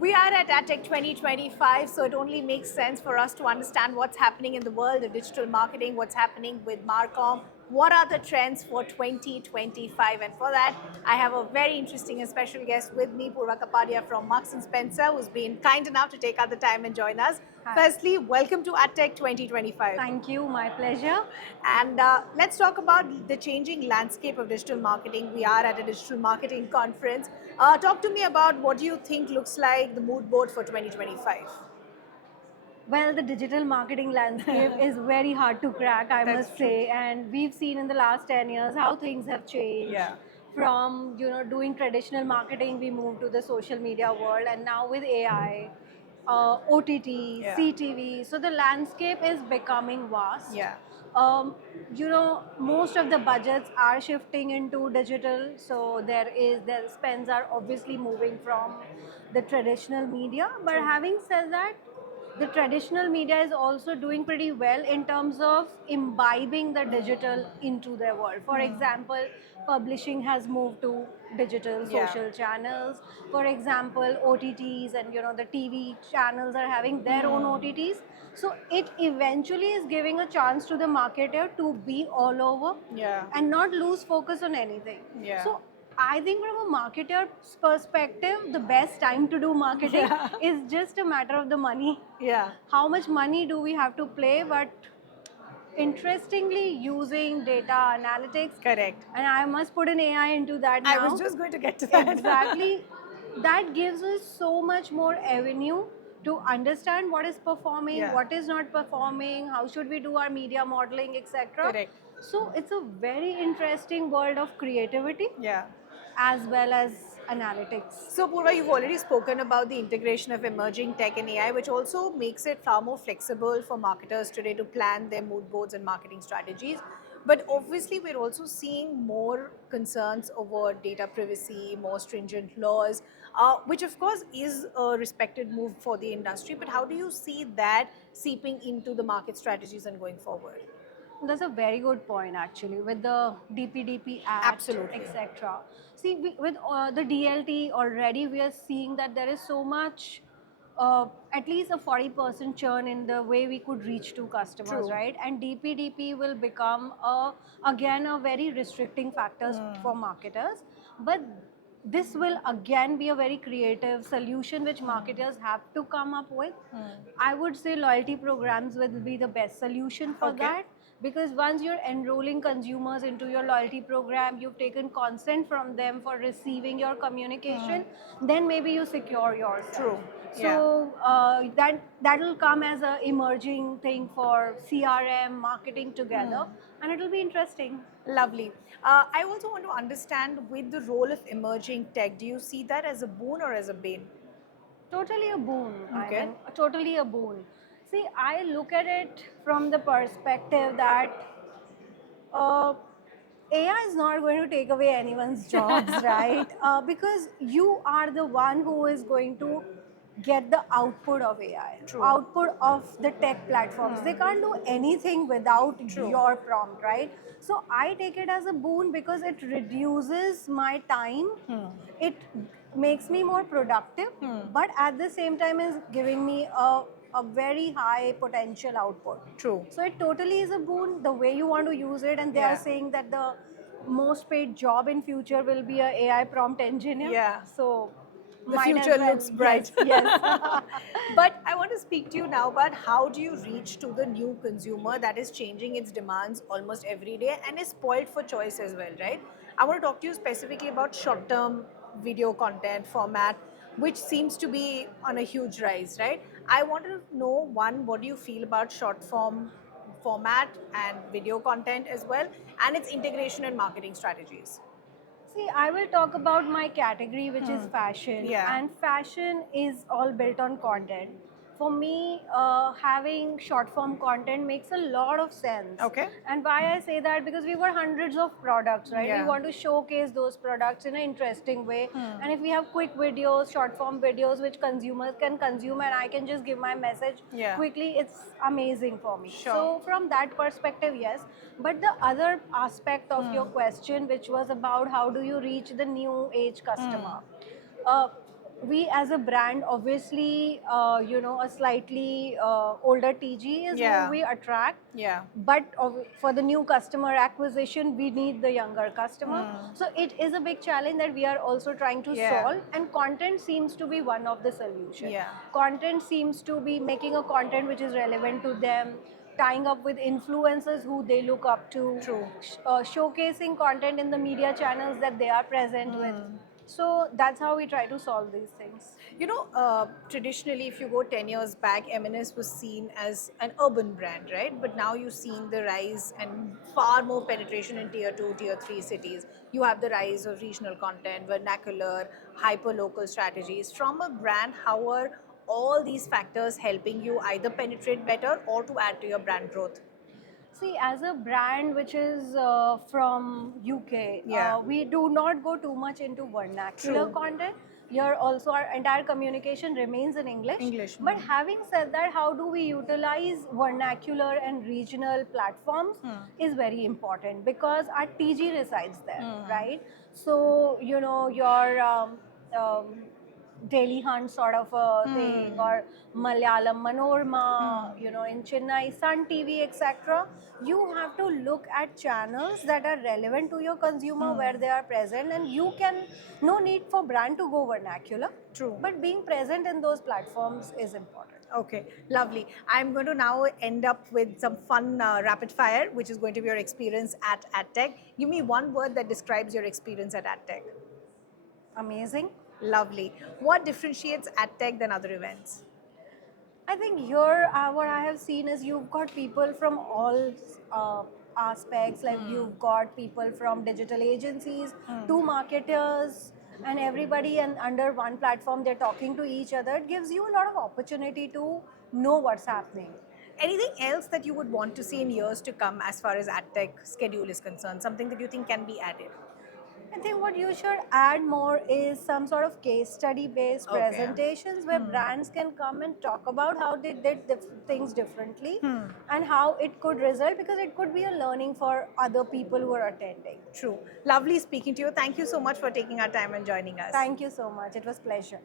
We are at AdTech 2025, so it only makes sense for us to understand what's happening in the world of digital marketing, what's happening with Marcom, what are the trends for 2025. And for that, I have a very interesting and special guest with me, Purva Kapadia from Marks & Spencer, who's been kind enough to take out the time and join us. Hi. Firstly, welcome to AdTech 2025. Thank you, my pleasure. And let's talk about the changing landscape of digital marketing. We are at a digital marketing conference. Talk to me about what you think looks like the mood board for 2025. Well, the digital marketing landscape is very hard to crack, I That's must true. say, and we've seen in the last 10 years how things have changed. Yeah. From, doing traditional marketing, we moved to the social media world, and now with AI, OTT, Yeah. CTV, so the landscape is becoming vast. Yeah. Um, most of the budgets are shifting into digital, so their spends are obviously moving from the traditional media. But True. having said that, the traditional media is also doing pretty well in terms of imbibing the digital into their world. For example, publishing has moved to digital Yeah. social channels. For example, OTTs and the TV channels are having their own OTTs. So it eventually is giving a chance to the marketer to be all over Yeah. and not lose focus on anything. Yeah. So I think from a marketer's perspective, the best time to do marketing Yeah. is just a matter of the money. Yeah. How much money do we have to play? But interestingly, using data analytics, Correct. and I must put an AI into that I was now. just going to get to that. Exactly, that gives us so much more avenue to understand what is performing, Yeah. what is not performing, how should we do our media modeling, etc. Correct. So it's a very interesting world of creativity Yeah. as well as analytics. So, Purva, you've already spoken about the integration of emerging tech and AI, which also makes it far more flexible for marketers today to plan their mood boards and marketing strategies. But obviously, we're also seeing more concerns over data privacy, more stringent laws, which of course is a respected move for the industry. But how do you see that seeping into the market strategies and going forward? That's a very good point, actually, with the DPDP Act, Absolutely. etc. See, with the DLT already, we are seeing that there is so much, at least a 40% churn in the way we could reach to customers, True. right? And DPDP will become, again, a very restricting factors for marketers. But this will again be a very creative solution which marketers have to come up with. I would say loyalty programs will be the best solution for Okay. that, because once you're enrolling consumers into your loyalty program, you've taken consent from them for receiving your communication, then maybe you secure yourself. True. Yeah. So that will come as a emerging thing for CRM marketing together, and it'll be interesting. Lovely. I also want to understand with the role of emerging tech, do you see that as a boon or as a bane? Totally a boon. I Okay. mean, totally a boon. See, I look at it from the perspective that uh, AI is not going to take away anyone's jobs, right? Because you are the one who is going to get the output of AI, True. output of the tech platforms. They can't do anything without True. your prompt, right? So I take it as a boon because it reduces my time. It makes me more productive, but at the same time is giving me a very high potential output. True. So it totally is a boon the way you want to use it, and they are Yeah. saying that the most paid job in future will be a AI prompt engineer. Yeah. So The might as future well. looks bright. Yes, yes. But I want to speak to you now about how do you reach to the new consumer that is changing its demands almost every day and is spoiled for choice as well, right? I want to talk to you specifically about short-term video content format, which seems to be on a huge rise, right? I want to know, one, what do you feel about short form format and video content as well, and its integration and marketing strategies? See, I will talk about my category, which is fashion, Yeah. and fashion is all built on content. For me, having short form content makes a lot of sense. Okay. And why I say that, because we've got hundreds of products, right? We Yeah. want to showcase those products in an interesting way. And if we have quick videos, short form videos, which consumers can consume, and I can just give my message Yeah. quickly, it's amazing for me. Sure. So from that perspective, yes. But the other aspect of your question, which was about how do you reach the new age customer, uh, we as a brand, obviously, a slightly older TG is Yeah. who we attract. Yeah. But for the new customer acquisition, we need the younger customer. Hmm. So it is a big challenge that we are also trying to Yeah. solve, and content seems to be one of the solutions. Yeah. Content seems to be making a content which is relevant to them, tying up with influencers who they look up to, True. showcasing content in the media channels that they are present with. So that's how we try to solve these things. Traditionally, if you go 10 years back, M&S was seen as an urban brand, right? But now you're seeing the rise and far more penetration in tier 2, tier 3 cities. You have the rise of regional content, vernacular, hyper local strategies. From a brand, how are all these factors helping you either penetrate better or to add to your brand growth? See, as a brand which is from UK, Yeah. we do not go too much into vernacular True. content. Here also our entire communication remains in English. English. But having said that, how do we utilize vernacular and regional platforms is very important because our TG resides there, right? So, your Daily Hunt sort of a thing, or Malayalam Manorama, in Chennai, Sun TV, etc. You have to look at channels that are relevant to your consumer where they are present, and you can, no need for brand to go vernacular. True. But being present in those platforms is important. Okay, lovely. I'm going to now end up with some fun rapid fire, which is going to be your experience at AdTech. Give me one word that describes your experience at AdTech. Amazing. Lovely. What differentiates AdTech than other events? I think here what I have seen is you've got people from all aspects. Like you've got people from digital agencies to marketers, and everybody and under one platform they're talking to each other. It gives you a lot of opportunity to know what's happening. Anything else that you would want to see in years to come as far as AdTech schedule is concerned? Something that you think can be added? I think what you should add more is some sort of case study based Okay. presentations where brands can come and talk about how they did things differently and how it could result, because it could be a learning for other people who are attending. True. Lovely speaking to you. Thank you so much for taking our time and joining us. Thank you so much. It was pleasure.